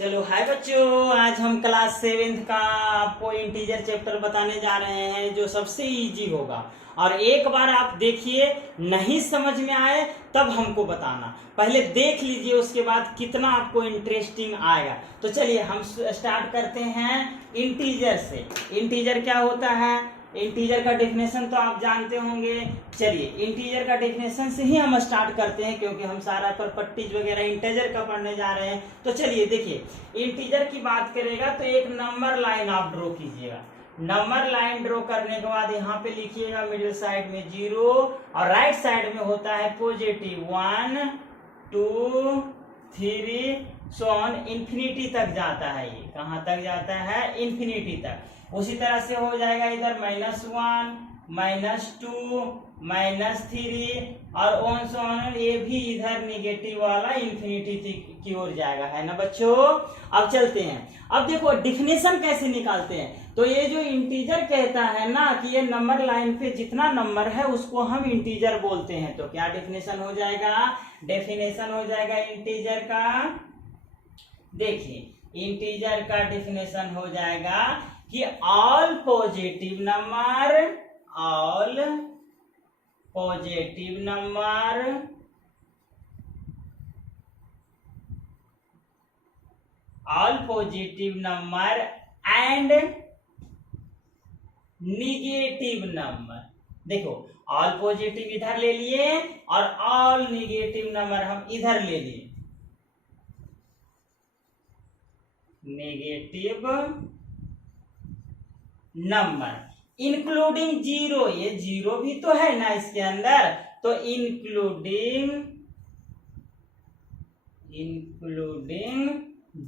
चलो हाय बच्चों, आज हम क्लास 7th का आपको इंटीजर चैप्टर बताने जा रहे हैं जो सबसे इजी होगा। और एक बार आप देखिए, नहीं समझ में आए तब हमको बताना, पहले देख लीजिए उसके बाद कितना आपको इंटरेस्टिंग आएगा। तो चलिए हम स्टार्ट करते हैं इंटीजर से। इंटीजर क्या होता है, इंटीजर का डेफिनेशन तो आप जानते होंगे। चलिए इंटीजर का डेफिनेशन से ही हम स्टार्ट करते हैं क्योंकि हम सारा प्रॉपर्टीज वगैरह इंटीजर का पढ़ने जा रहे हैं। तो चलिए देखिए, इंटीजर की बात करेगा तो एक नंबर लाइन आप ड्रॉ कीजिएगा। नंबर लाइन ड्रॉ करने के बाद यहाँ पे लिखिएगा मिडिल साइड में 0 और राइट साइड में होता है पॉजिटिव 1 2 3 सो ऑन, इंफिनिटी तक जाता है। ये कहाँ तक जाता है? इंफिनिटी तक। उसी तरह से हो जाएगा इधर -1 -2 -3 और ऑन सो ऑन, ये भी इधर निगेटिव वाला इंफिनिटी की ओर जाएगा, है ना बच्चों। अब चलते हैं, अब देखो डिफिनेशन कैसे निकालते हैं। तो ये जो इंटीजर कहता है ना कि ये नंबर लाइन पे जितना नंबर है उसको हम इंटीजर बोलते हैं। तो क्या डेफिनेशन हो जाएगा? डेफिनेशन हो जाएगा इंटीजर का, देखिए इंटीजर का डेफिनेशन हो जाएगा कि all positive number, all positive number all positive number and negative number. देखो ऑल पॉजिटिव इधर ले लिए और ऑल निगेटिव नंबर हम इधर ले लिए। नेगेटिव नंबर इंक्लूडिंग 0, ये 0 भी तो है ना इसके अंदर, तो including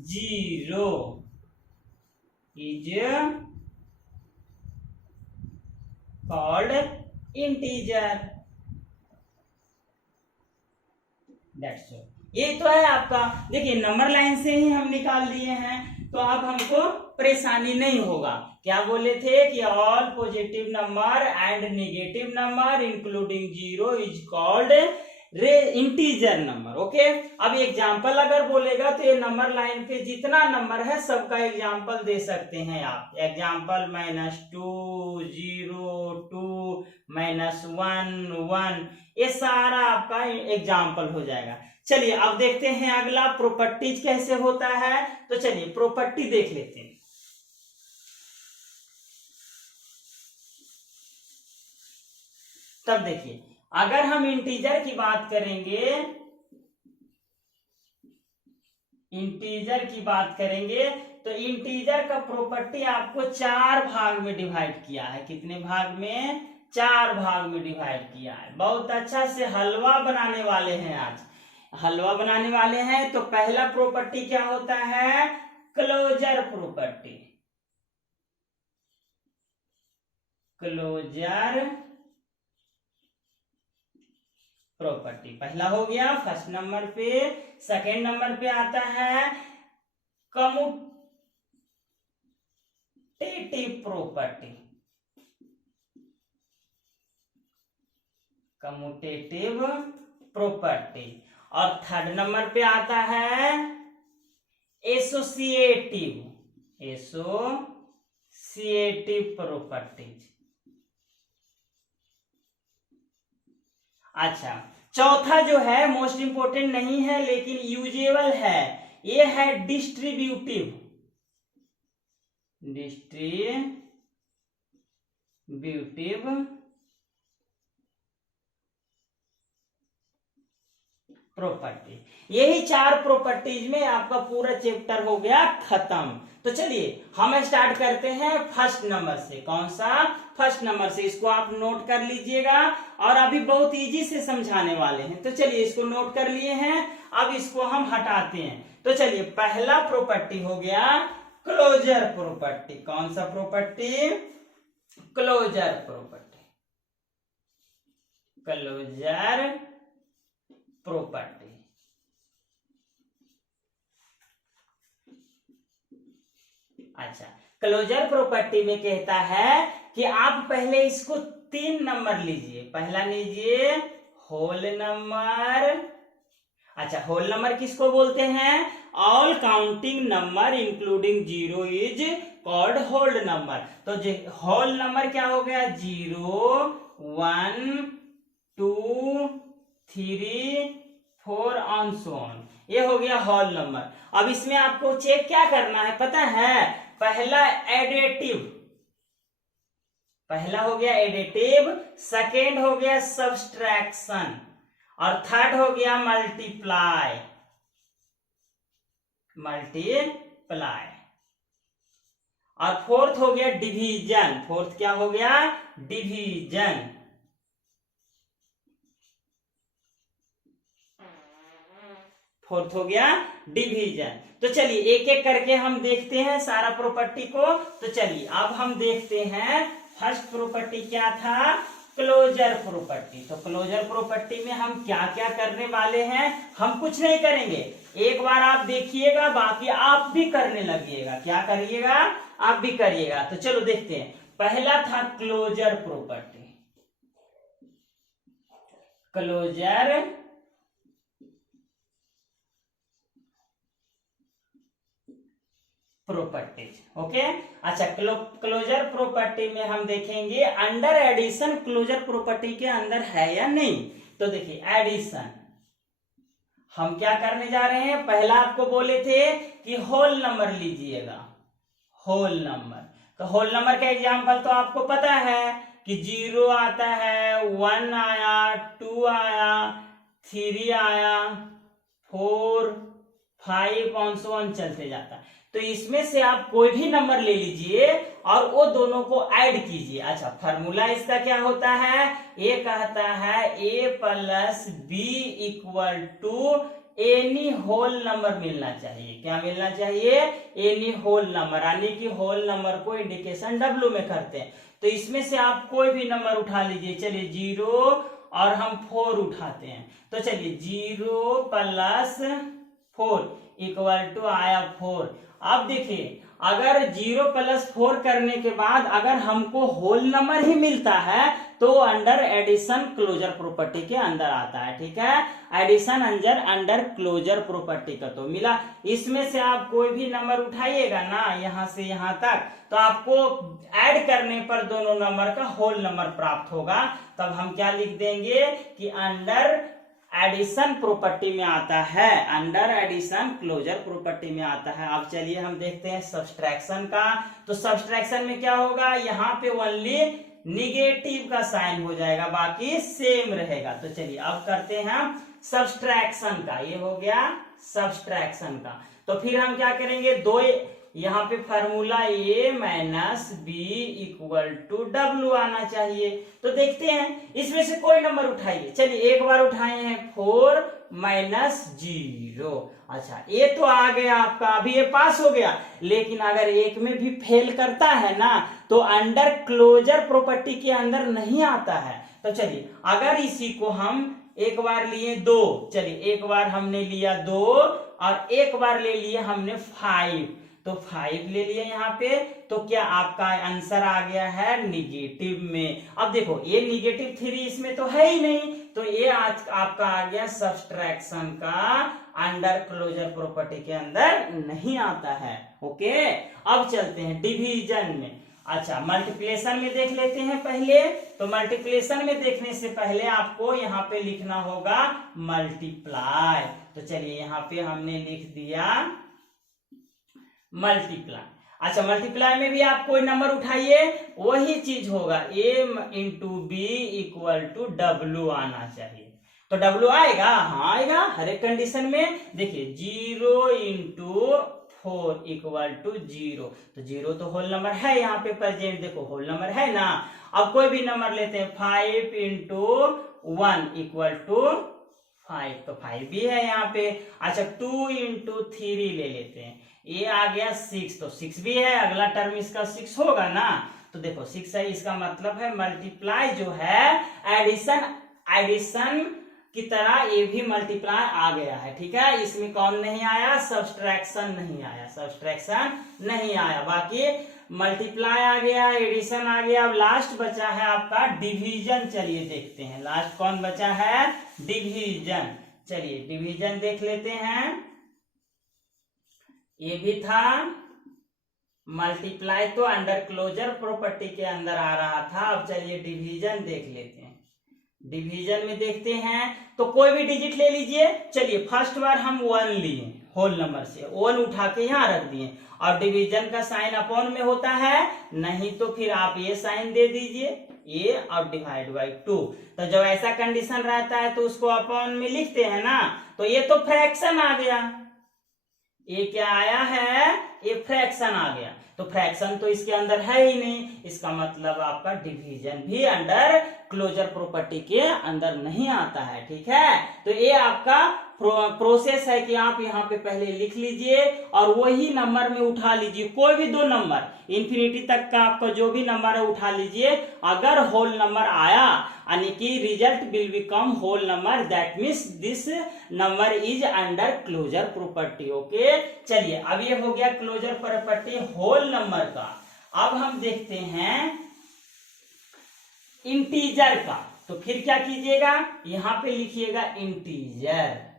0 is called integer. That's all. ये तो है आपका। देखिए नंबर लाइन से ही हम निकाल लिए हैं तो अब हमको परेशानी नहीं होगा। क्या बोले थे कि all positive number and negative number including 0 is called integer number. Okay, अब एग्जांपल अगर बोलेगा तो ये नंबर लाइन पे जितना नंबर है सबका एग्जांपल दे सकते हैं आप। एग्जांपल -2 0 2 -1 1, ये सारा आपका एग्जांपल हो जाएगा। चलिए अब देखते हैं अगला प्रॉपर्टीज कैसे होता है। तो चलिए प्रॉपर्टी देख लेते हैं। तब देखिए अगर हम इंटीजर की बात करेंगे, इंटीजर की बात करेंगे तो इंटीजर का प्रॉपर्टी आपको 4 भाग में डिवाइड किया है। कितने भाग में? 4 भाग में डिवाइड किया है। बहुत अच्छा से हलवा बनाने वाले हैं आज, हलवा बनाने वाले हैं। तो पहला प्रॉपर्टी क्या होता है? Closure property. क्लोजर प्रॉपर्टी पहला हो गया फर्स्ट नंबर पे। सेकेंड नंबर पे आता है कम्यूटेटिव प्रॉपर्टी। Commutative property. और थर्ड नंबर पे आता है एसोसिएटिव प्रॉपर्टीज। अच्छा, चौथा जो है मोस्ट इंपोर्टेंट नहीं है लेकिन यूजेबल है, ये है डिस्ट्रीब्यूटिव प्रॉपर्टी। यही 4 प्रॉपर्टीज में आपका पूरा चैप्टर हो गया खत्म। तो चलिए हम स्टार्ट करते हैं फर्स्ट नंबर से। कौन सा? फर्स्ट नंबर से। इसको आप नोट कर लीजिएगा और अभी बहुत इजी से समझाने वाले हैं। तो चलिए इसको नोट कर लिए हैं, अब इसको हम हटाते हैं। तो चलिए पहला प्रॉपर्टी हो गया क्लोजर प्रॉपर्टी। कौन सा property? Closure property. Closure property. अच्छा, क्लोजर प्रॉपर्टी में कहता है कि आप पहले इसको 3 नंबर लीजिए। पहला लीजिए होल नंबर, अच्छा अच्छा, होल नंबर किसको बोलते हैं? All counting number including zero is called whole number. तो होल नंबर क्या हो गया? 0 1 2 3 4 ऑन सो ऑन, ये हो गया होल नंबर। अब इसमें आपको चेक क्या करना है पता है? पहला एडिटिव, पहला हो गया एडिटिव, सेकेंड हो गया सब्सट्रैक्शन, और थर्ड हो गया मल्टीप्लाई, मल्टीप्लाई, और फोर्थ हो गया डिवीजन। फोर्थ क्या हो गया? डिवीजन। फोर्थ हो गया डिवीजन। तो चलिए एक एक करके हम देखते हैं सारा प्रॉपर्टी को। तो चलिए अब हम देखते हैं फर्स्ट प्रॉपर्टी क्या था? Closure property. तो क्लोजर प्रॉपर्टी में हम क्या क्या करने वाले हैं? हम कुछ नहीं करेंगे, एक बार आप देखिएगा, बाकी आप भी करने लगिएगा। क्या करिएगा? आप भी करिएगा। तो चलो देखते हैं। पहला था closure property, closure properties. Okay, अच्छा, क्लोजर प्रॉपर्टी में हम देखेंगे अंडर एडिशन क्लोजर प्रॉपर्टी के अंदर है या नहीं। तो देखिए एडिशन हम क्या करने जा रहे हैं? पहला आपको बोले थे कि होल नंबर लीजिएगा, होल नंबर। तो होल नंबर का एग्जांपल तो आपको पता है कि 0 आता है, 1 आया, 2 आया, 3 आया, 4 5 ऑन सो ऑन चलते जाता है। तो इसमें से आप कोई भी नंबर ले लीजिए और वो दोनों को ऐड कीजिए। अच्छा, फार्मूला इसका क्या होता है? ये कहता है a plus B equal to any whole number मिलना चाहिए। क्या मिलना चाहिए? एनी होल नंबर, यानी कि होल नंबर को इंडिकेशन W में करते हैं। तो इसमें से आप कोई भी नंबर उठा लीजिए। चलिए 0 और हम 4 उठाते हैं। तो चलिए 0 प्लस 4 इक्वल टू आया 4। अब देखिए अगर 0 प्लस 4 करने के बाद अगर हमको होल नंबर ही मिलता है तो अंडर एडिशन क्लोजर प्रॉपर्टी के अंदर आता है। ठीक है, एडिशन अंडर क्लोजर प्रॉपर्टी का तो मिला। इसमें से आप कोई भी नंबर उठाइएगा ना यहां से यहां तक, तो आपको ऐड करने पर दोनों नंबर का होल नंबर प्राप्त होगा। तब हम क्या लिख देंगे कि अंडर एडिशन प्रॉपर्टी में आता है, अंडर एडिशन क्लोजर प्रॉपर्टी में आता है। अब चलिए हम देखते हैं सब्सट्रैक्शन का। तो सब्सट्रैक्शन में क्या होगा? यहाँ पे ओनली निगेटिव का साइन हो जाएगा, बाकी सेम रहेगा। तो चलिए अब करते हैं हम सब्सट्रैक्शन का। ये हो गया सब्सट्रैक्शन का। तो फिर हम क्या करेंगे? दो यहाँ पे formula a minus B equal to W आना चाहिए। तो देखते हैं इसमें से कोई नंबर उठाइए। चलिए एक बार उठाए हैं 4 माइनस 0। अच्छा, ये तो आ गया आपका, अभी ये पास हो गया। लेकिन अगर एक में भी फेल करता है ना तो अंडर क्लोजर प्रॉपर्टी के अंदर नहीं आता है। तो चलिए अगर इसी को हम एक बार लिए 2, चलिए एक बार हमने लिया 2 और एक बार ले लिए हमने 5, तो 5 ले लिया यहाँ पे। तो क्या आपका आंसर आ गया है निगेटिव में। अब देखो ये निगेटिव 3 इसमें तो है ही नहीं, तो ये आज आपका आ गया सब्सट्रैक्शन का अंडर क्लोजर प्रॉपर्टी के अंदर नहीं आता है। ओके, अब चलते हैं डिवीजन में। अच्छा, मल्टीप्लिकेशन में देख लेते हैं पहले। तो मल्टीप्लिकेशन में देखने से पहले आपको यहाँ पे लिखना होगा मल्टीप्लाई। तो चलिए यहाँ पे हमने लिख दिया मल्टीप्लाई। अच्छा, मल्टीप्लाई में भी आप कोई नंबर उठाइए, वही चीज होगा, a into B equal to W आना चाहिए। तो डब्ल्यू आएगा? हाँ आएगा, हर एक कंडीशन में। देखिए 0 इंटू 4 इक्वल टू 0, तो 0 तो होल नंबर है यहाँ पे प्रेजेंट, देखो होल नंबर है ना। अब कोई भी नंबर लेते हैं, 5 इंटू 1 इक्वल टू 5, तो 5 भी है यहाँ पे। अच्छा, 2 इंटू 3 ले लेते हैं, ये आ गया 6, तो 6 भी है, अगला टर्म इसका 6 होगा ना। तो देखो 6 है, इसका मतलब है मल्टीप्लाई जो है एडिशन की तरह ये भी मल्टीप्लाई आ गया है। ठीक है, इसमें कौन नहीं आया? सब्सट्रैक्शन नहीं आया, सब्सट्रैक्शन नहीं आया। बाकी मल्टीप्लाई आ गया, एडिशन आ गया। अब लास्ट बचा है आपका डिवीजन। चलिए देखते हैं लास्ट कौन बचा है? डिवीजन। चलिए डिवीजन देख लेते हैं। ये भी था मल्टीप्लाई, तो अंडर क्लोजर प्रॉपर्टी के अंदर आ रहा था। अब चलिए डिवीजन देख लेते हैं। डिवीजन में देखते हैं तो कोई भी डिजिट ले लीजिए। चलिए फर्स्ट बार हम 1 लिए होल नंबर से, 1 उठा के यहाँ रख दिए, और डिवीजन का साइन अपॉन में होता है, नहीं तो फिर आप ये साइन दे दीजिए ये और डिवाइड बाई 2। तो जब ऐसा कंडीशन रहता है तो उसको अपॉन में लिखते हैं ना, तो ये तो फ्रैक्शन आ गया। ये क्या आया है? ये फ्रैक्शन आ गया। तो फ्रैक्शन तो इसके अंदर है ही नहीं, इसका मतलब आपका डिवीजन भी अंडर क्लोजर प्रॉपर्टी के अंदर नहीं आता है। ठीक है, तो ये आपका प्रोसेस है कि आप यहाँ पे पहले लिख लीजिए और वही नंबर में उठा लीजिए, कोई भी 2 नंबर, इंफिनिटी तक का आपका जो भी नंबर है उठा लीजिए। अगर होल नंबर आया यानी कि result will become whole number, that means this number is under closure property. Okay, चलिए अब ये हो गया क्लोजर प्रॉपर्टी होल नंबर का। अब हम देखते हैं इंटीजर का। तो फिर क्या कीजिएगा, यहां पे लिखिएगा इंटीजर,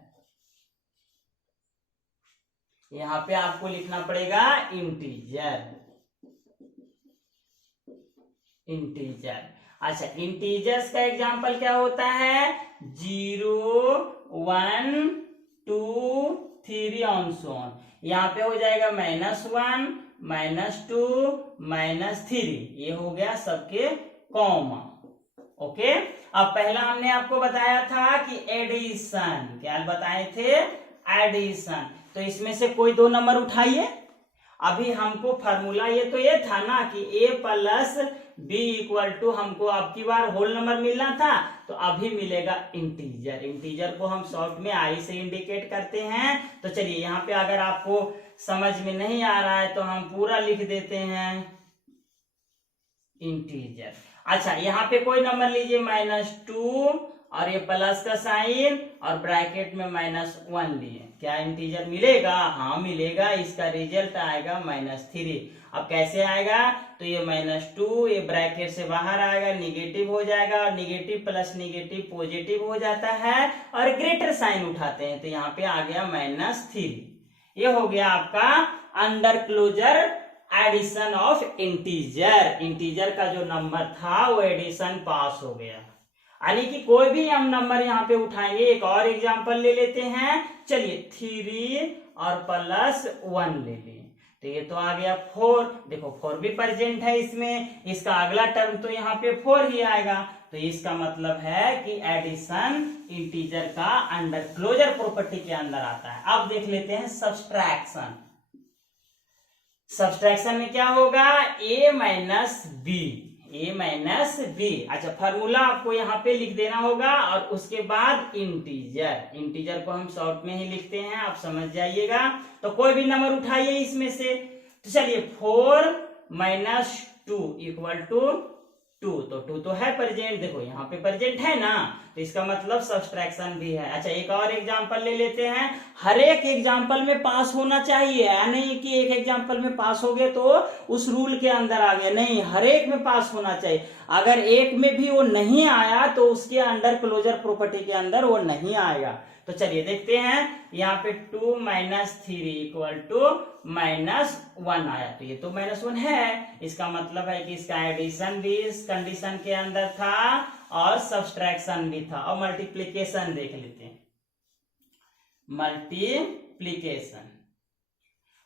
यहां पे आपको लिखना पड़ेगा इंटीजर। इंटीजर, अच्छा इंटीजर्स का एग्जांपल क्या होता है? 0, 1, 2, 3 ऑन सोन। यहाँ पे हो जाएगा -1, -2, -3, ये हो गया सबके कॉमा। ओके, अब पहला हमने आपको बताया था कि एडिशन, क्या बताए थे? एडिशन। तो इसमें से कोई 2 नंबर उठाइए। अभी हमको फॉर्मूला ये था ना कि a plus b equal to, हमको अब की बार होल नंबर मिलना था, तो अभी मिलेगा इंटीजर। इंटीजर को हम शॉर्ट में आई से इंडिकेट करते हैं। तो चलिए यहाँ पे अगर आपको समझ में नहीं आ रहा है तो हम पूरा लिख देते हैं इंटीजर। अच्छा यहाँ पे कोई नंबर लीजिए -2 और ये प्लस का साइन और ब्रैकेट में -1 लिए, क्या इंटीजर मिलेगा? हाँ मिलेगा, इसका रिजल्ट आएगा -3। अब कैसे आएगा? तो ये -2 ये ब्रैकेट से बाहर आएगा, निगेटिव हो जाएगा, और निगेटिव प्लस निगेटिव पॉजिटिव हो जाता है, और ग्रेटर साइन उठाते हैं तो यहाँ पे आ गया -3। ये हो गया आपका under closure addition of integer. Integer का जो नंबर था वो एडिशन पास हो गया, यानी कि कोई भी हम नंबर यहाँ पे उठाएंगे। एक और एग्जांपल ले लेते हैं। चलिए 3 और +1 ले लें, तो ये तो आ गया 4। देखो 4 भी प्रेजेंट है इसमें, इसका अगला टर्म तो यहाँ पे 4 ही आएगा। तो इसका मतलब है कि एडिशन इंटीजर का अंडर क्लोजर प्रॉपर्टी के अंदर आता है। अब देख लेते हैं सब्सट्रैक्शन। सब्सट्रैक्शन में क्या होगा? a minus b। अच्छा फार्मूला आपको यहाँ पे लिख देना होगा, और उसके बाद इंटीजर। इंटीजर को हम शॉर्ट में ही लिखते हैं, आप समझ जाइएगा। तो कोई भी नंबर उठाइए इसमें से। तो चलिए 4 - 2 इक्वल टू 2, तो 2 तो है प्रेजेंट, देखो यहाँ पे प्रेजेंट है ना, तो इसका मतलब सब्सट्रैक्शन भी है। अच्छा एक और एग्जांपल ले लेते हैं। हर एक एग्जांपल में पास होना चाहिए, या नहीं कि एक एग्जांपल में पास हो गए तो उस रूल के अंदर आ गए, नहीं, हर एक में पास होना चाहिए। अगर एक में भी वो नहीं आया तो उसके अंडर क्लोजर प्रॉपर्टी के अंदर वो नहीं आएगा। तो चलिए देखते हैं, यहाँ पे 2 - 3 इक्वल टू -1 आया, तो ये तो -1 है। इसका मतलब है कि इसका एडिशन भी इस कंडीशन के अंदर था और सब्सट्रैक्शन भी था। और मल्टीप्लीकेशन देख लेते हैं। मल्टीप्लीकेशन,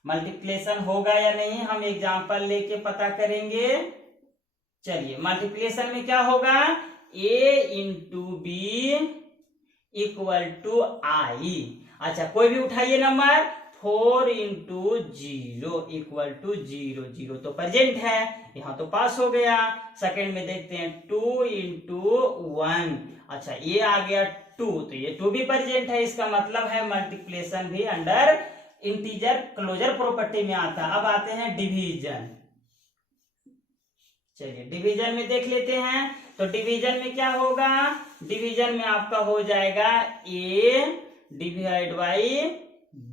मल्टीप्लीकेशन होगा या नहीं हम एग्जांपल लेके पता करेंगे। चलिए मल्टीप्लीकेशन में क्या होगा? a × b equal to i। अच्छा कोई भी उठाइए नंबर। 4 × 0 इक्वल टू 0, 0 तो प्रेजेंट है, यहाँ तो पास हो गया। सेकंड में देखते हैं 2 × 1, अच्छा ये आ गया 2, तो ये 2 भी प्रेजेंट है। इसका मतलब है मल्टीप्लिकेशन भी अंडर इंटीजर क्लोजर प्रॉपर्टी में आता है। अब आते हैं डिवीजन। चलिए डिवीजन में देख लेते हैं। तो डिवीजन में क्या होगा? डिवीजन में आपका हो जाएगा a डिवाइड बाई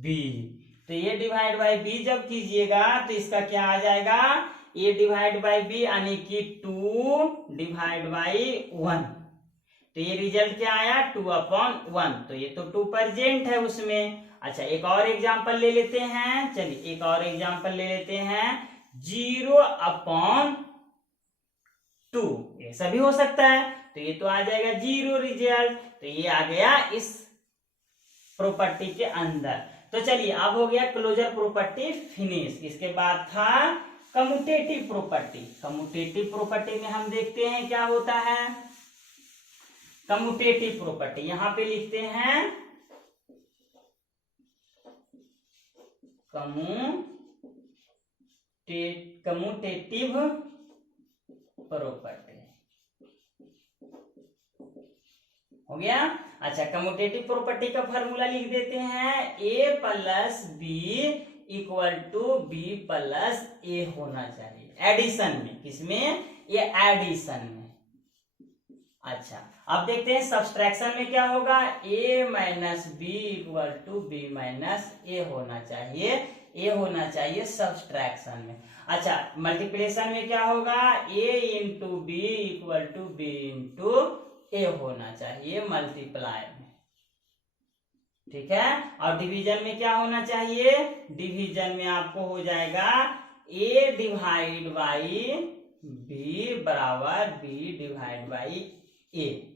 b। तो ये डिवाइड बाई b जब कीजिएगा तो इसका क्या आ जाएगा? a डिवाइड बाई b यानी कि 2 डिवाइड बाई 1। तो ये रिजल्ट क्या आया 2/1, तो ये तो 2 प्रेजेंट है उसमें। अच्छा एक और एग्जांपल ले लेते हैं, चलिए एक और एग्जांपल ले लेते हैं 0/2, ऐसा भी हो सकता है, तो ये तो आ जाएगा 0 रिजल्ट, तो ये आ गया इस प्रॉपर्टी के अंदर। तो चलिए अब हो गया क्लोजर प्रॉपर्टी फिनिश। इसके बाद था कम्यूटेटिव प्रॉपर्टी। कम्यूटेटिव प्रॉपर्टी में हम देखते हैं क्या होता है। कम्यूटेटिव प्रॉपर्टी यहां पे लिखते हैं कम्यूटेटिव प्रॉपर्टी हो गया। अच्छा कम्यूटेटिव प्रॉपर्टी का फॉर्मूला लिख देते हैं a plus B equal to B plus A होना चाहिए एडिशन में। किसमें? ये एडिशन में। अच्छा अब देखते हैं सब्सट्रैक्शन में क्या होगा, a minus B equal to B minus A होना चाहिए, ए होना चाहिए सब्सट्रैक्शन में। अच्छा मल्टीप्लिकेशन में क्या होगा, a into B equal to B into A होना चाहिए मल्टीप्लाई में, ठीक है। और डिवीजन में क्या होना चाहिए, डिवीजन में आपको हो जाएगा a डिवाइड बाई बी बराबर बी डिवाइड बाई ए।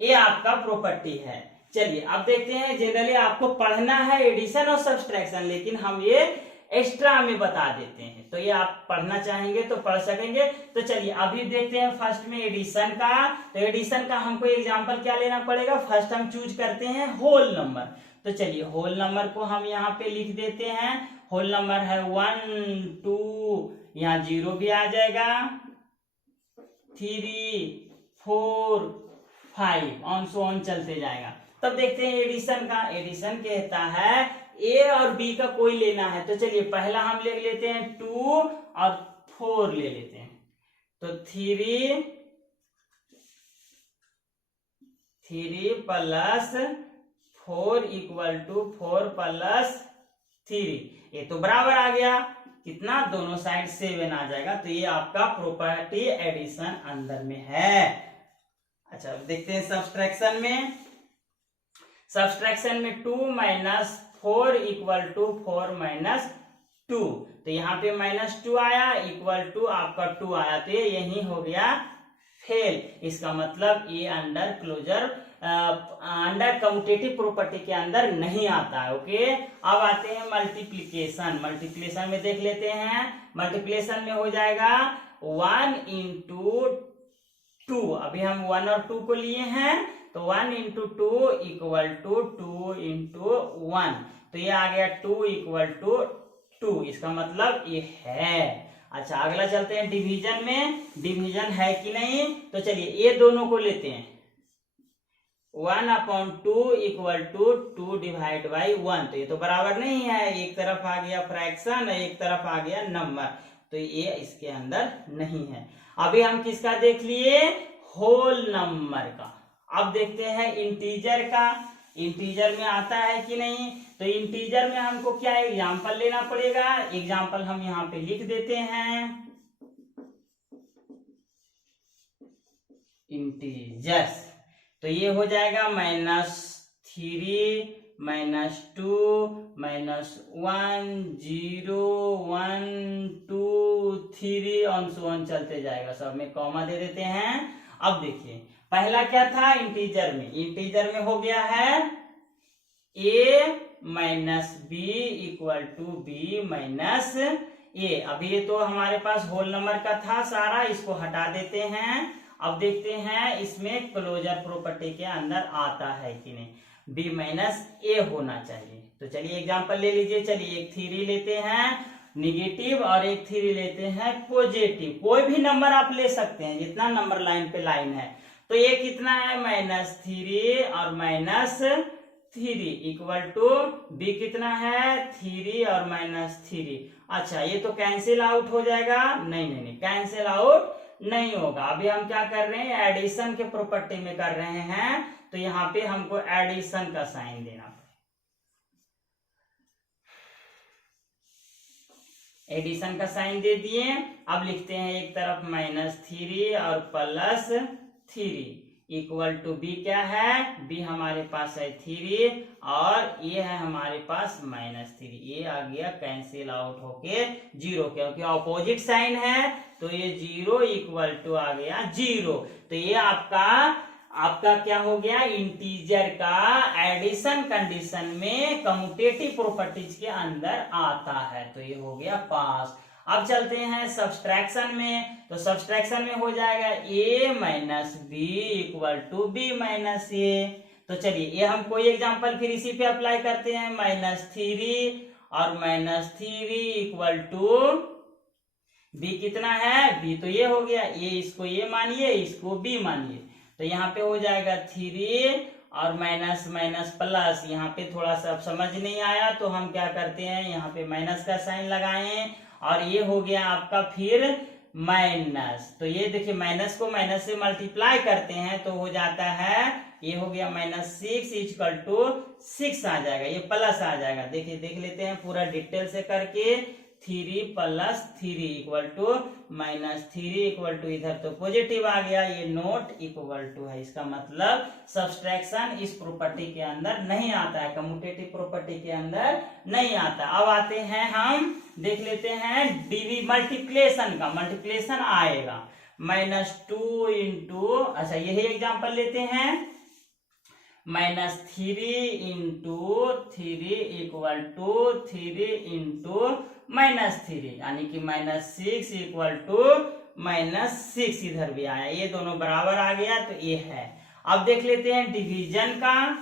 ये आपका प्रॉपर्टी है। चलिए अब देखते हैं, जनरली आपको पढ़ना है एडिशन और सब्सट्रैक्शन, लेकिन हम ये एक्स्ट्रा में बता देते हैं, तो ये आप पढ़ना चाहेंगे तो पढ़ सकेंगे। तो चलिए अभी देखते हैं फर्स्ट में एडिशन का। तो एडिशन का हमको एग्जांपल क्या लेना पड़ेगा, फर्स्ट हम चूज करते हैं होल नंबर। तो चलिए होल नंबर को हम यहाँ पे लिख देते हैं। होल नंबर है 1 2, यहाँ 0 भी आ जाएगा, 3 4 5 ऑन सो ऑन चलते जाएगा। तब देखते हैं एडिशन का। एडिशन कहता है ए और बी का कोई लेना है, तो चलिए पहला हम ले लेते हैं 2 और 4 ले लेते हैं। तो 3 प्लस 4 इक्वल टू 4 प्लस 3, ये तो बराबर आ गया, कितना, दोनों साइड 7 आ जाएगा। तो ये आपका प्रॉपर्टी एडिशन अंदर में है। अच्छा देखते हैं सब्सट्रैक्शन में। सब्सट्रैक्शन में 2 माइनस 4 इक्वल टू 4 माइनस 2, तो यहाँ पे -2 आया इक्वल टू आपका 2 आया, तो ये यही हो गया फेल। इसका मतलब ये under closure under commutative property के अंदर नहीं आता है। ओके अब आते हैं मल्टीप्लिकेशन। मल्टीप्लिकेशन में देख लेते हैं। मल्टीप्लिकेशन में हो जाएगा 1 इंटू 2, अभी हम 1 और 2 को लिए हैं, तो 1 इंटू 2 इक्वल टू 2 इंटू 1, तो ये आ गया 2 इक्वल टू 2, इसका मतलब ये है। अच्छा अगला चलते हैं डिवीजन में। डिवीजन है कि नहीं, तो चलिए ये दोनों को लेते हैं। 1/2 इक्वल टू 2 डिवाइड बाई 1, तो ये तो बराबर नहीं है, एक तरफ आ गया फ्रैक्शन, एक तरफ आ गया नंबर, तो ये इसके अंदर नहीं है। अभी हम किसका देख लिए, होल नंबर का। अब देखते हैं इंटीजर का। इंटीजर में आता है कि नहीं, तो इंटीजर में हमको क्या एग्जांपल लेना पड़ेगा। एग्जांपल हम यहाँ पे लिख देते हैं इंटीजर्स, तो ये हो जाएगा -3 -2 -1 0 1 2 3 ऑन सो ऑन चलते जाएगा, सब में कॉमा दे देते हैं। अब देखिए पहला क्या था इंटीजर में, इंटीजर में हो गया है a minus B equal to B minus A. अभी ये तो हमारे पास होल नंबर का था सारा, इसको हटा देते हैं। अब देखते हैं इसमें क्लोजर प्रॉपर्टी के अंदर आता है कि नहीं, b माइनस ए होना चाहिए। तो चलिए एग्जांपल ले लीजिए। चलिए एक 3 लेते हैं निगेटिव और एक 3 लेते हैं पॉजिटिव। कोई भी नंबर आप ले सकते हैं, जितना नंबर लाइन पे लाइन है। तो ये कितना है -3 और -3 इक्वल टू b कितना है 3 और -3। अच्छा ये तो कैंसिल आउट हो जाएगा, नहीं नहीं नहीं कैंसिल आउट नहीं होगा। अभी हम क्या कर रहे हैं, एडिशन के प्रॉपर्टी में कर रहे हैं, तो यहाँ पे हमको एडिशन का साइन देना पड़ेगा। एडिशन का साइन दे दिए। अब लिखते हैं एक तरफ -3 और +3, इक्वल टू बी क्या है, बी हमारे पास है 3 और ये है हमारे पास -3। ये आ गया कैंसिल आउट होके 0, क्योंकि ऑपोजिट साइन है तो ये 0 इक्वल टू आ गया 0। तो ये आपका क्या हो गया, इंटीजर का एडिशन कंडीशन में कम्यूटेटिव प्रॉपर्टीज के अंदर आता है, तो ये हो गया पास। अब चलते हैं सब्सट्रैक्शन में, तो सब्सट्रैक्शन में हो जाएगा a minus B equal to B minus A. तो चलिए ये हम कोई एग्जांपल फिर इसी पे अप्लाई करते हैं, -3 और -3 इक्वल टू b कितना है, b तो ये हो गया, इसको ये मानिए, इसको b मानिए, तो यहाँ पे हो जाएगा 3 और माइनस माइनस प्लस। यहाँ पे थोड़ा सा समझ नहीं आया तो हम क्या करते हैं, यहाँ पे माइनस का साइन लगाएं और ये हो गया आपका फिर माइनस। तो ये देखिए माइनस को माइनस से मल्टीप्लाई करते हैं तो हो जाता है, ये हो गया -6 इक्वल टू 6 आ जाएगा, ये प्लस आ जाएगा। देखिए देख लेते हैं पूरा डिटेल से करके, 3 + 3 इक्वल टू -3 इक्वल टू इधर तो पॉजिटिव आ गया, ये नॉट इक्वल टू है। इसका मतलब सब्सट्रैक्शन इस प्रॉपर्टी के अंदर नहीं आता है, कम्यूटेटिव प्रॉपर्टी के अंदर नहीं आता। अब आते हैं हम देख लेते हैं डीवी मल्टीप्लिकेशन का, मल्टीप्लिकेशन आएगा -2 इंटू, अच्छा यही एग्जांपल लेते हैं, -3 इंटू 3 इक्वल टू 3 इंटू -3, यानी कि -6 इक्वल टू -6 इधर भी आया, ये दोनों बराबर आ गया तो ये है। अब देख लेते हैं डिवीजन का,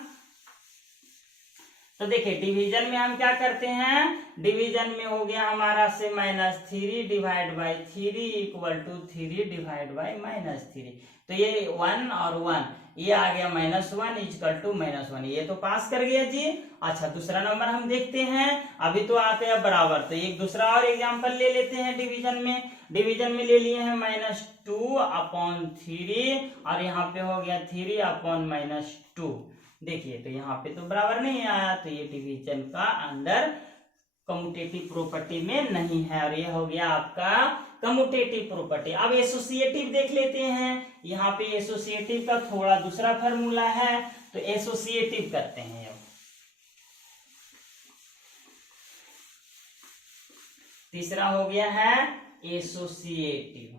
तो देखिए डिवीजन में हम क्या करते हैं, डिवीजन में हो गया हमारा से -3 divide by 3 equal to 3 divide by -3, तो ये 1 और 1, ये आ गया -1 इक्वल टू -1, ये तो पास कर गया जी। अच्छा दूसरा नंबर हम देखते हैं, अभी तो आ गया बराबर, तो एक दूसरा और एग्जांपल ले लेते हैं डिवीजन में। डिवीजन में ले लिए हैं -2/3 और यहाँ पे हो गया 3/-2। देखिए तो यहाँ पे तो बराबर नहीं आया, तो ये डिवीजन का अंदर कम्यूटेटिव प्रॉपर्टी में नहीं है और ये हो गया आपका कम्यूटेटिव प्रॉपर्टी। अब एसोसिएटिव देख लेते हैं, यहाँ पे एसोसिएटिव का थोड़ा दूसरा फार्मूला है, तो एसोसिएटिव करते हैं। अब तीसरा हो गया है एसोसिएटिव,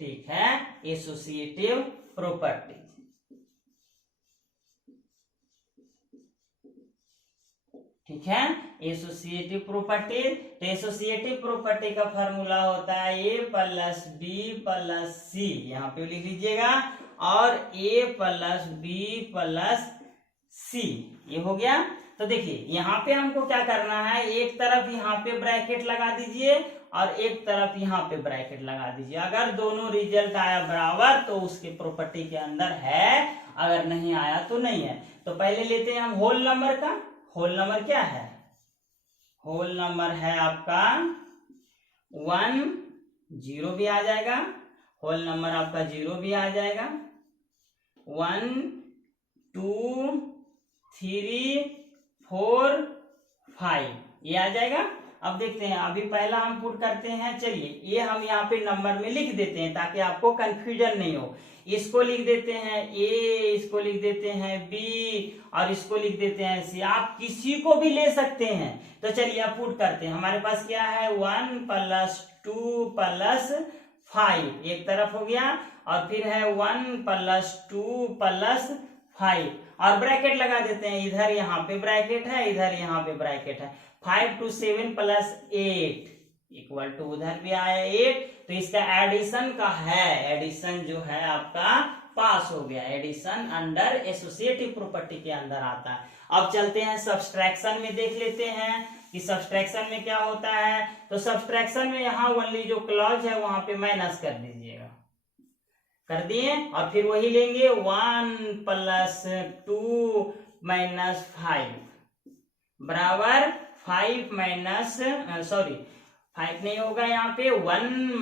ठीक है, एसोसिएटिव प्रॉपर्टी। ठीक है, एसोसिएटिव प्रॉपर्टी, तो एसोसिएटिव प्रॉपर्टी का फार्मूला होता है a + b + c, यहाँ पे लिख लीजिएगा, और a + b + c, ये हो गया। तो देखिए यहाँ पे हमको क्या करना है, एक तरफ यहाँ पे ब्रैकेट लगा दीजिए और एक तरफ यहाँ पे ब्रैकेट लगा दीजिए। अगर दोनों रिजल्ट आया बराबर तो उसके प्रॉपर्टी के अंदर है, अगर नहीं आया तो नहीं है। तो पहले लेते हैं हम होल नंबर का। होल नंबर क्या है, होल नंबर है आपका 1, 0 भी आ जाएगा, होल नंबर आपका 0 भी आ जाएगा, 1, 2, 3, 4, 5 ये आ जाएगा। अब देखते हैं, अभी पहला हम पुट करते हैं, चलिए ये हम यहाँ पे नंबर में लिख देते हैं ताकि आपको कंफ्यूजन नहीं हो। इसको लिख देते हैं ए, इसको लिख देते हैं बी और इसको लिख देते हैं सी, आप किसी को भी ले सकते हैं। तो चलिए आप पुट करते हैं, हमारे पास क्या है 1 + 2 + 5 एक तरफ हो गया, और फिर है 1 + 2 + 5 और ब्रैकेट लगा देते हैं, इधर यहाँ पे ब्रैकेट है, इधर यहाँ पे ब्रैकेट है, 5 to 7 + 8 इक्वल टू उधर भी आया 8, तो इसका एडिशन का है, एडिशन जो है आपका पास हो गया, एडिशन अंडर एसोसिएटिव प्रॉपर्टी के अंदर आता है। अब चलते हैं सब्सट्रैक्शन में, देख लेते हैं कि सब्सट्रैक्शन में क्या होता है। तो सब्सट्रैक्शन में यहाँ ओनली जो क्लॉज है वहां पे माइनस कर दीजिएगा, कर दिए, और फिर वही लेंगे 1 + 2 - 5 बराबर 5 नहीं होगा यहाँ पे, 1 -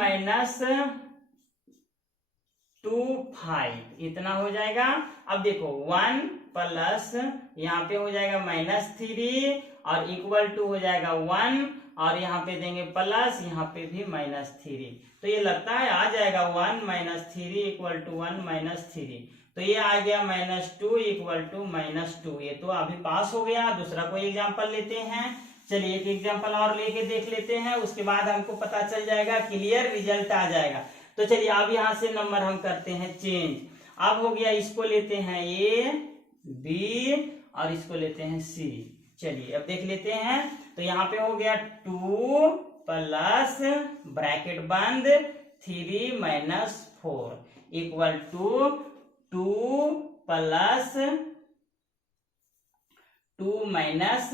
2 5 इतना हो जाएगा। अब देखो 1 प्लस यहाँ पे हो जाएगा -3 और इक्वल टू हो जाएगा 1 और यहाँ पे देंगे प्लस, यहाँ पे भी -3। तो ये लगता है आ जाएगा 1 - 3 = 1 - 3। तो ये आ गया -2 = -2। ये तो अभी पास हो गया। दूसरा कोई एग्जाम्पल लेते हैं। चलिए एक एग्जाम्पल और लेके देख लेते हैं, उसके बाद हमको पता चल जाएगा, क्लियर रिजल्ट आ जाएगा। तो चलिए अब यहाँ से नंबर हम करते हैं चेंज। अब हो गया, इसको लेते हैं A, B और इसको लेते हैं C। चलिए अब देख लेते हैं। तो यहाँ पे हो गया 2 प्लस ब्रैकेट बंद 3 - 4 equal to 2 plus 2 minus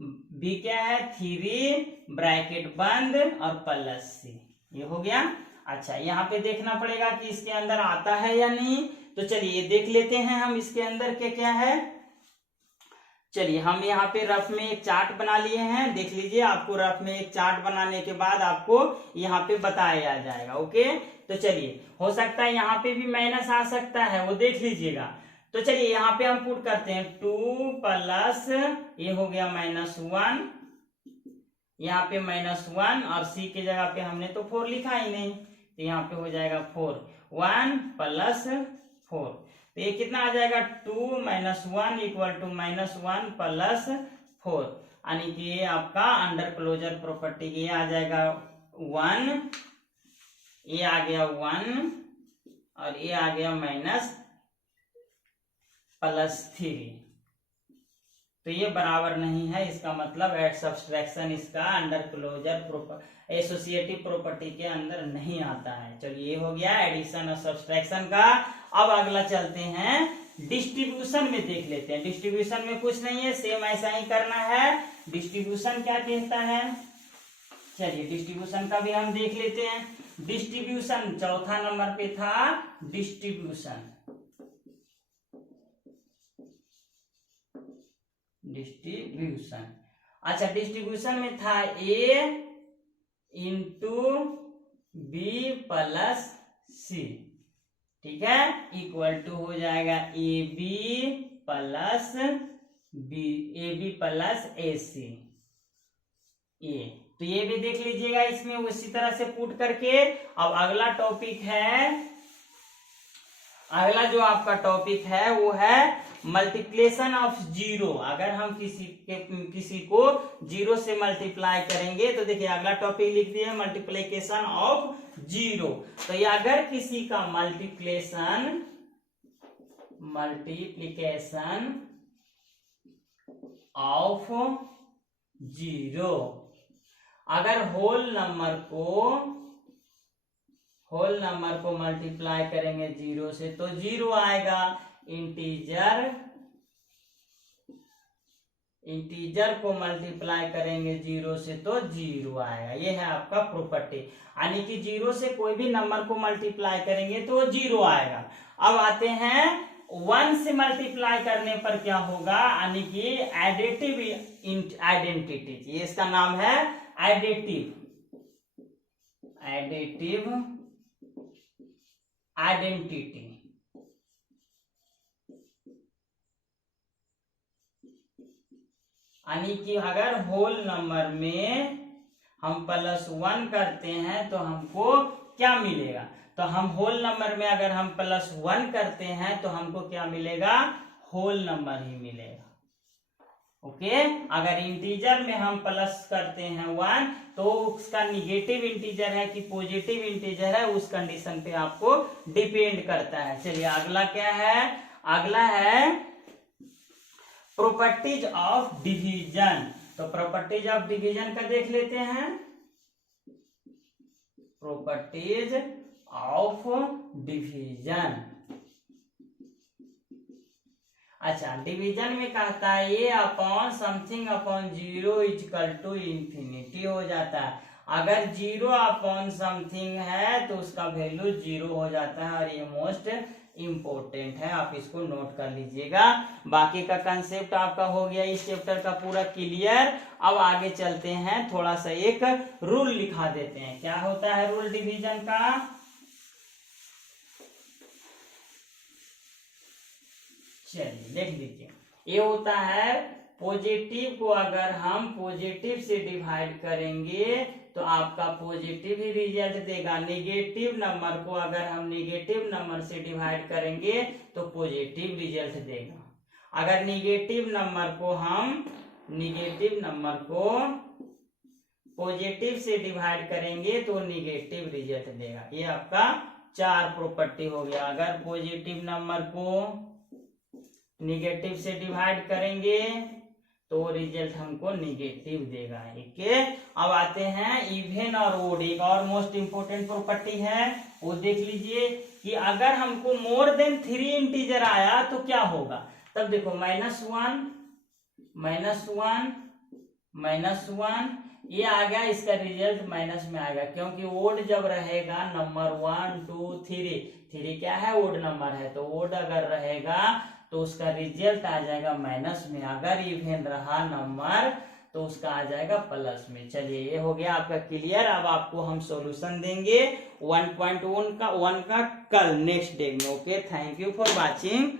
B क्या है 3 ब्रैकेट बंद और प्लस C। ये हो गया। अच्छा यहाँ पे देखना पड़ेगा कि इसके अंदर आता है या नहीं। तो चलिए देख लेते हैं हम इसके अंदर क्या क्या है। चलिए हम यहाँ पे रफ में एक चार्ट बना लिए हैं, देख लीजिए। आपको रफ में एक चार्ट बनाने के बाद आपको यहाँ पे बताया जाएगा। ओके, तो चलिए हो सकता है यहाँ पे भी माइनस आ सकता है, वो देख लीजिएगा। तो चलिए यहाँ पे हम पुट करते हैं 2 प्लस ये हो गया -1, यहाँ पे -1 और C की जगह पे हमने तो 4 लिखा ही नहीं, तो यहाँ पे हो जाएगा 4। 1 प्लस 4, तो ये कितना आ जाएगा 2 - 1 = -1 प्लस 4, यानी कि ये आपका अंडर क्लोजर प्रॉपर्टी ये आ जाएगा 1, ये आ गया 1 और ये आ गया -+3। तो ये बराबर नहीं है, इसका मतलब एट सब्सट्रैक्शन इसका अंडर क्लोजर एसोसिएटिव प्रॉपर्टी के अंदर नहीं आता है। चलिए ये हो गया एडिशन और सब्सट्रैक्शन का। अब अगला चलते हैं डिस्ट्रीब्यूशन में, देख लेते हैं। डिस्ट्रीब्यूशन में कुछ नहीं है, सेम ऐसा ही करना है। डिस्ट्रीब्यूशन क्या कहता है, चलिए डिस्ट्रीब्यूशन का भी हम देख लेते हैं। डिस्ट्रीब्यूशन चौथा नंबर पे था डिस्ट्रीब्यूशन। अच्छा डिस्ट्रीब्यूशन में था A × B + C, ठीक है, इक्वल टू हो जाएगा AB + AC। ये तो ये भी देख लीजिएगा इसमें उसी तरह से पुट करके। अब अगला टॉपिक है, अगला जो आपका टॉपिक है वो है मल्टीप्लिकेशन ऑफ जीरो। अगर हम किसी को जीरो से मल्टीप्लाई करेंगे तो देखिए अगला टॉपिक लिख दिए मल्टीप्लिकेशन ऑफ जीरो। तो ये अगर किसी का मल्टीप्लिकेशन ऑफ जीरो, अगर होल नंबर को मल्टीप्लाई करेंगे जीरो से तो जीरो आएगा। इंटीजर को मल्टीप्लाई करेंगे जीरो से तो जीरो आएगा। ये है आपका प्रॉपर्टी, यानी कि जीरो से कोई भी नंबर को मल्टीप्लाई करेंगे तो जीरो आएगा। अब आते हैं 1 से मल्टीप्लाई करने पर क्या होगा, यानी कि एडिटिव आइडेंटिटी। ये इसका नाम है एडिटिव आइडेंटिटी। यानी कि अगर होल नंबर में हम +1 करते हैं तो हमको क्या मिलेगा। तो हम होल नंबर में अगर हम +1 करते हैं तो हमको क्या मिलेगा, होल नंबर ही मिलेगा। ओके, अगर इंटीजर में हम प्लस करते हैं 1 तो उसका निगेटिव इंटीजर है कि पॉजिटिव इंटीजर है, उस कंडीशन पे आपको डिपेंड करता है। चलिए अगला क्या है, अगला है प्रॉपर्टीज ऑफ डिवीजन। तो प्रॉपर्टीज ऑफ डिवीजन का देख लेते हैं। प्रॉपर्टीज ऑफ डिवीजन, अच्छा डिवीजन में कहता है ये अपॉन समथिंग अपॉन 0 = इंफिनिटी हो जाता है। अगर 0 अपॉन समथिंग है तो उसका वैल्यू 0 हो जाता है, और ये मोस्ट इंपॉर्टेंट है, आप इसको नोट कर लीजिएगा। बाकी का कंसेप्ट आपका हो गया इस चैप्टर का पूरा क्लियर। अब आगे चलते हैं, थोड़ा सा एक रूल लिखा देते हैं। क्या होता है रूल डिवीजन का, चलिए देख लीजिए। ये होता है पॉजिटिव को अगर हम पॉजिटिव से डिवाइड करेंगे तो आपका पॉजिटिव ही रिजल्ट देगा। निगेटिव नंबर को अगर हम निगेटिव नंबर से डिवाइड करेंगे तो पॉजिटिव रिजल्ट देगा। अगर निगेटिव नंबर को पॉजिटिव से डिवाइड करेंगे तो निगेटिव रिजल्ट देगा। ये आपका 4 प्रॉपर्टी हो गया। अगर पॉजिटिव नंबर को निगेटिव से डिवाइड करेंगे तो रिजल्ट हमको निगेटिव देगा। ठीक है, अब आते हैं इवन और ओड। एक और मोस्ट इंपोर्टेंट प्रॉपर्टी है, वो देख लीजिए कि अगर हमको मोर देन 3 इंटीजर आया तो क्या होगा। तब देखो -1 ये आ गया, इसका रिजल्ट माइनस में आएगा, क्योंकि ओड जब रहेगा नंबर 1 2 3 क्या है, ओड नंबर है, तो ओड अगर रहेगा तो उसका रिजल्ट आ जाएगा माइनस में। अगर इवन रहा नंबर तो उसका आ जाएगा प्लस में। चलिए, ये हो गया आपका क्लियर। अब आपको हम सॉल्यूशन देंगे 1.1 का कल नेक्स्ट डे में। Okay, thank you for watching.